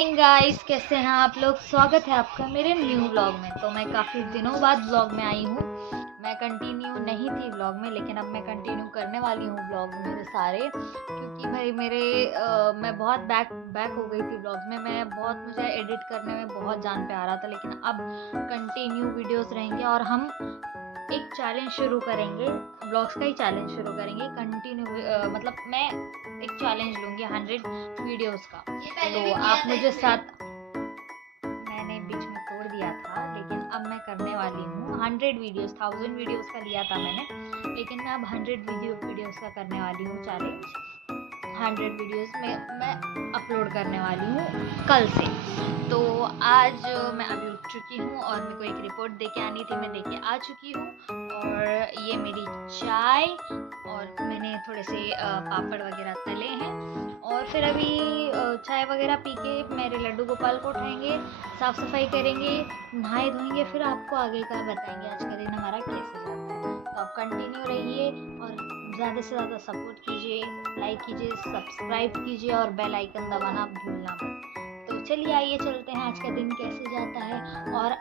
Morning guys, कैसे हैं आप लोग। स्वागत है आपका मेरे न्यू व्लॉग में। तो मैं काफ़ी दिनों बाद व्लॉग में आई हूँ। मैं कंटिन्यू नहीं थी व्लॉग में, लेकिन अब मैं कंटिन्यू करने वाली हूँ व्लॉग मेरे सारे, क्योंकि भाई मैं बहुत बैक हो गई थी व्लॉग्स में। मुझे एडिट करने में बहुत जान पे आ रहा था, लेकिन अब कंटिन्यू वीडियोस रहेंगे और हम एक चैलेंज शुरू करेंगे, ब्लॉग्स का ही चैलेंज शुरू करेंगे कंटिन्यू। मतलब मैं एक चैलेंज लूँगी 100 वीडियोस का। तो आप मुझे साथ, मैंने बीच में तोड़ दिया था, लेकिन अब मैं करने वाली हूँ 100 वीडियोस। 1000 वीडियोस का लिया था मैंने, लेकिन मैं अब 100 वीडियोस का करने वाली हूँ चैलेंज। 100 वीडियोस में मैं अपलोड करने वाली हूँ कल से। तो आज मैं अभी उठ चुकी हूँ और मेरे को एक रिपोर्ट दे के आनी थी, मैं दे के आ चुकी हूँ। और ये मेरी चाय, और मैंने थोड़े से पापड़ वगैरह तले हैं। और फिर अभी चाय वगैरह पी के मेरे लड्डू गोपाल को उठाएंगे, साफ़ सफाई करेंगे, नहाए धोएंगे, फिर आपको आगे का बताएंगे आज का दिन हमारा कैसे जाता है। तो आप कंटिन्यू रहिए और ज़्यादा से ज़्यादा सपोर्ट कीजिए, लाइक कीजिए, सब्सक्राइब कीजिए और बेल आइकन दबाना भूलना मत। तो चलिए आइए चलते हैं आज का दिन कैसे जाता है। और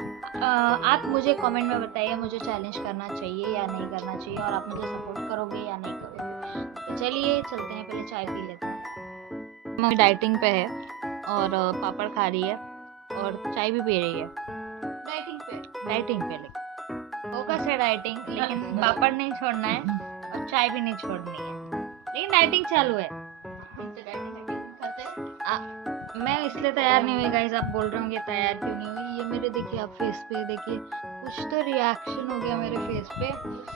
आप मुझे कमेंट में बताइए मुझे चैलेंज करना चाहिए या नहीं करना चाहिए, और आप मुझे सपोर्ट करोगे या नहीं करोगे। तो चलिए चलते हैं, पहले चाय पी लेते हैं। मम्मी डाइटिंग पे है और पापड़ खा रही है और चाय भी पी रही है। डाइटिंग पे लेकिन फोकस है डाइटिंग, लेकिन पापड़ नहीं छोड़ना है और चाय भी नहीं छोड़नी है, लेकिन डाइटिंग चालू है। मैं इसलिए तैयार नहीं हुई गाइस, आप बोल रहे होंगे तैयार क्यों नहीं हुई। ये मेरे देखिए, आप फेस पे देखिए, कुछ तो रिएक्शन हो गया मेरे फेस पे,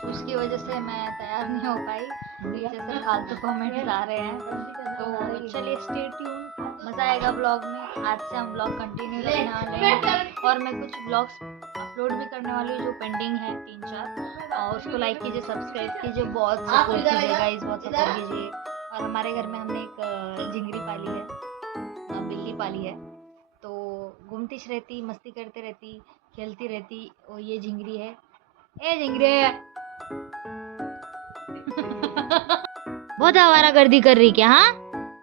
उसकी वजह से मैं तैयार नहीं हो पाई। जैसे फालतू कमेंट्स आ रहे हैं। तो चलिए स्टे ट्यून, मज़ा आएगा ब्लॉग में। आज से हम ब्लॉग कंटिन्यू रखने वाले हैं और मैं कुछ ब्लॉग्स अपलोड भी करने वाली हूँ जो पेंडिंग है 3-4। और उसको लाइक कीजिए, सब्सक्राइब कीजिए, बहुत सपोर्ट कीजिए गाइस, बहुत सपोर्ट कीजिए। और हमारे घर में हमने एक झिंगरी पाली है, बिल्ली पाली है, तो घूमती रहती, मस्ती करते रहती, खेलती रहती। और ये झिंगरी है, ए झिंगरी बहुत आवारागर्दी कर रही क्या? हाँ,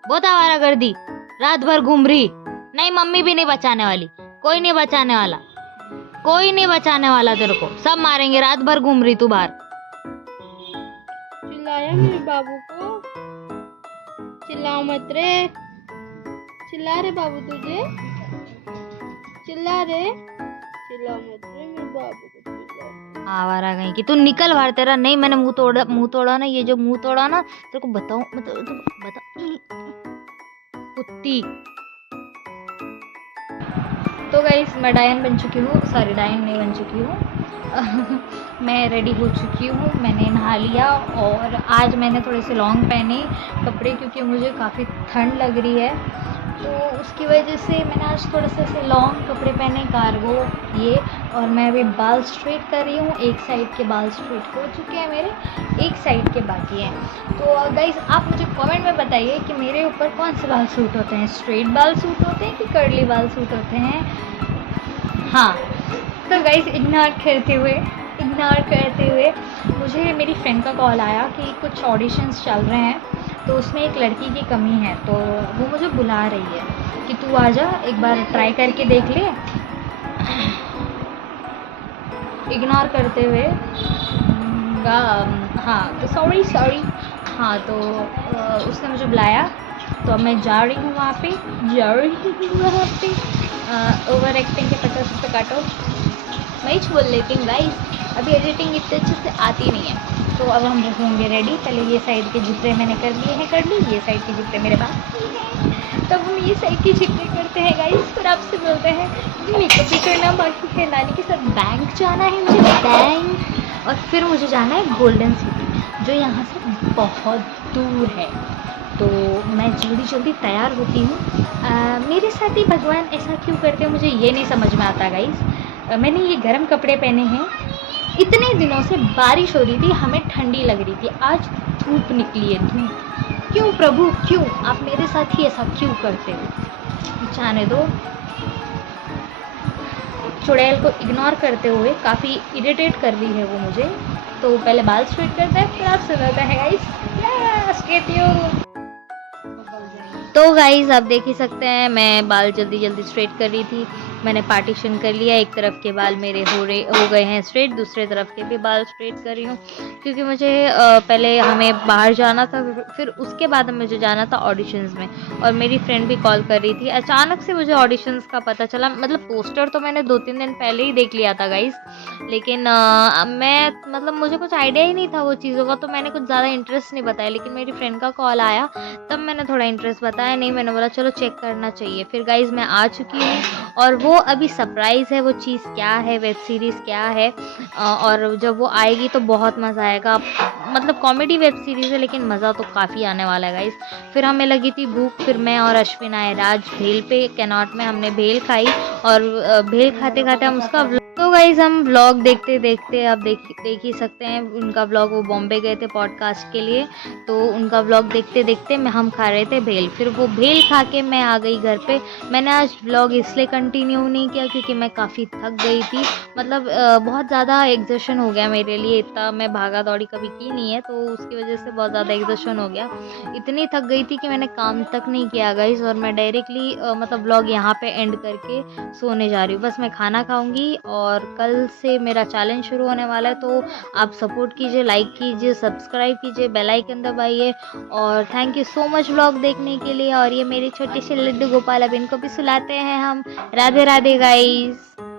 बहुत आवारागर्दी, रात भर घूम रही। नहीं, मम्मी भी नहीं बचाने वाली, कोई नहीं बचाने वाला, कोई नहीं बचाने वाला तेरे को, सब मारेंगे। रात भर घूम रही तू बाहर। चिल्लाया मेरे बाबू को, चिल्लाओ मत रे, चिल्ला रे बाबू, तुझे चिल्ला रे, चिल्लाओ मत रे मेरे बाबू को, चिल्ला। आवारा गई कि तू निकल बाहर। तेरा नहीं, मैंने मुंह तोड़ा ना, ये जो मुंह तोड़ा ना, तेरे को बताऊं, बता कुत्ती। तो गाइस मैं डायन बन चुकी हूँ, सॉरी डायन नहीं बन चुकी हूँ। मैं रेडी हो चुकी हूँ, मैंने नहा लिया। और आज मैंने थोड़े से लॉन्ग पहने कपड़े, क्योंकि मुझे काफ़ी ठंड लग रही है, तो उसकी वजह से मैंने आज थोड़ा सा ऐसे लॉन्ग कपड़े पहने, कार्गो ये। और मैं अभी बाल स्ट्रेट कर रही हूँ, एक साइड के बाल स्ट्रेट हो चुके हैं मेरे, एक साइड के बाकी हैं। तो गाइस आप मुझे कमेंट में बताइए कि मेरे ऊपर कौन से बाल सूट होते हैं, स्ट्रेट बाल सूट होते हैं कि कर्ली बाल सूट होते हैं। हाँ, तो गाइस इग्नोर करते हुए मुझे मेरी फ्रेंड का कॉल आया कि कुछ ऑडिशंस चल रहे हैं, तो उसमें एक लड़की की कमी है, तो वो मुझे बुला रही है कि तू आजा, एक बार ट्राई करके देख ले। इग्नोर करते हुए हाँ, तो सॉरी। हाँ, तो उसने मुझे बुलाया, तो अब मैं जा रही हूँ वहाँ पे। ओवर एक्टिंग के 50 रुपये काटो, मैं ही बोल लेती हूँ गाइस, अभी एडिटिंग इतने अच्छे से आती नहीं है। तो अब हम होंगे रेडी। पहले ये साइड के जितने मैंने कर ली, ये साइड के जितने मेरे बाकी हैं, तब हम ये साइड के जितने करते हैं गाइस। फिर आपसे मिलते हैं, मेकअप भी करना बाकी है, नानी के साथ बैंक जाना है मुझे, बैंक। और फिर मुझे जाना है गोल्डन सिटी, जो यहाँ से बहुत दूर है। तो मैं जल्दी तैयार होती हूँ। मेरे साथ ही भगवान ऐसा क्यों करते हैं मुझे ये नहीं समझ में आता गाइस। मैंने ये गर्म कपड़े पहने हैं, इतने दिनों से बारिश हो रही थी, हमें ठंडी लग रही थी, आज धूप निकली है, धूप। क्यों प्रभु, क्यों आप मेरे साथ ही ऐसा क्यों करते हो? जाने दो। चुड़ैल को इग्नोर करते हुए काफ़ी इरिटेट कर रही है वो मुझे। तो पहले बाल स्ट्रेट करते हैं, फिर आप सुनाते हैं गाइस। Stay tuned. तो गाइज आप देख ही सकते हैं, मैं बाल जल्दी जल्दी स्ट्रेट कर रही थी। मैंने पार्टीशन कर लिया, एक तरफ के बाल मेरे हो गए हैं स्ट्रेट, दूसरे तरफ के भी बाल स्ट्रेट कर रही हूँ, क्योंकि मुझे पहले हमें बाहर जाना था, फिर उसके बाद मुझे जाना था ऑडिशंस में। और मेरी फ्रेंड भी कॉल कर रही थी। अचानक से मुझे ऑडिशंस का पता चला, मतलब पोस्टर तो मैंने 2-3 दिन पहले ही देख लिया था गाइज, लेकिन मैं मतलब मुझे कुछ आइडिया ही नहीं था वो चीज़ों का, तो मैंने कुछ ज़्यादा इंटरेस्ट नहीं बताया। लेकिन मेरी फ्रेंड का कॉल आया, तब मैंने थोड़ा इंटरेस्ट बताया। नहीं, मैंने बोला चलो चेक करना चाहिए। फिर गाइज मैं आ चुकी हूँ, और वो अभी सरप्राइज़ है, वो चीज़ क्या है, वेब सीरीज़ क्या है, और जब वो आएगी तो बहुत मज़ा आएगा। मतलब कॉमेडी वेब सीरीज़ है, लेकिन मज़ा तो काफ़ी आने वाला है गाइज। फिर हमें लगी थी भूख, फिर मैं और अश्विन आए राज भेल पे, कैनॉट में हमने भेल खाई, और भेल खाते खाते हम उसका तो गाइज हम व्लॉग देखते देखते, आप देख ही सकते हैं उनका व्लॉग, वो बॉम्बे गए थे पॉडकास्ट के लिए, तो उनका व्लॉग देखते देखते हम खा रहे थे भेल। फिर वो भेल खा के मैं आ गई घर पे। मैंने आज व्लॉग इसलिए कंटिन्यू नहीं किया क्योंकि मैं काफ़ी थक गई थी, मतलब बहुत ज़्यादा एग्जर्शन हो गया मेरे लिए, इतना मैं भागा दौड़ी कभी की नहीं है, तो उसकी वजह से बहुत ज़्यादा एग्जर्शन हो गया। इतनी थक गई थी कि मैंने काम तक नहीं किया गाइज, और मैं डायरेक्टली मतलब व्लॉग यहाँ पे एंड करके सोने जा रही हूँ। बस मैं खाना खाऊंगी, और कल से मेरा चैलेंज शुरू होने वाला है, तो आप सपोर्ट कीजिए, लाइक कीजिए, सब्सक्राइब कीजिए, बेल आइकन दबाइए। और thank you so much vlog देखने के लिए। और ये मेरी छोटी सी लड्डू गोपाल, अब इनको भी सुलाते हैं हम। राधे राधे गाइस।